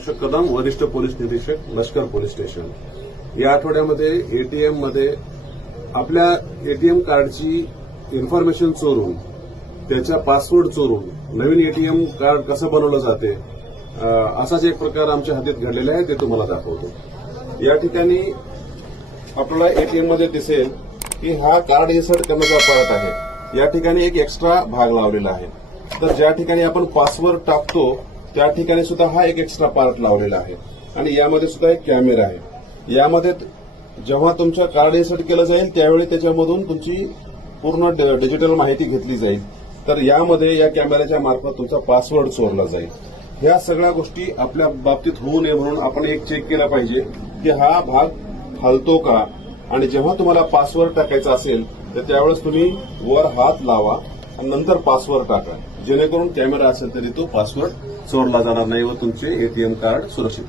अशोक कदम, वरिष्ठ पोलीस निरीक्षक, लष्कर पोलीस स्टेशन. या आठवड्यामध्ये एटीएम मध्ये आपल्या एटीएम कार्डची इन्फॉर्मेशन चोरून, त्याचा पासवर्ड चोरून नवीन एटीएम कार्ड कसं बनवलं जाते असाच एक प्रकार आमच्या हातीत घडलेला आहे, ते तुम्हाला दाखवतो. या ठिकाणी आपल्याला एटीएम मध्ये दिसेल की हा कार्ड इन्सर्ट करण्याचा पार्ट आहे. या ठिकाणी एक एक्स्ट्रा भाग लावलेला आहे. तर ज्या ठिकाणी आपण पासवर्ड टाकतो त्या ठिकाणी सुद्धा हा एक एक्स्ट्रा पार्ट लावलेला आहे आणि यामध्ये सुद्धा एक कॅमेरा आहे. यामध्ये जेव्हा तुमचं कार्ड इन्सर्ट केलं जाईल त्यावेळी त्याच्यामधून तुमची पूर्ण डिजिटल माहिती घेतली जाईल. तर यामध्ये या कॅमेऱ्याच्या मार्फत तुमचा पासवर्ड चोरला जाईल. ह्या सगळ्या गोष्टी आपल्या बाबतीत होऊ नये म्हणून आपण एक चेक केला पाहिजे की हा भाग हलतो का, आणि जेव्हा तुम्हाला पासवर्ड टाकायचा असेल तर त्यावेळेस तुम्ही वर हात लावा आणि नंतर पासवर्ड टाका, जेणेकरून कॅमेरा असेल तरी तो पासवर्ड चोरला जाणार नाही व तुमचे एटीएम कार्ड सुरक्षित.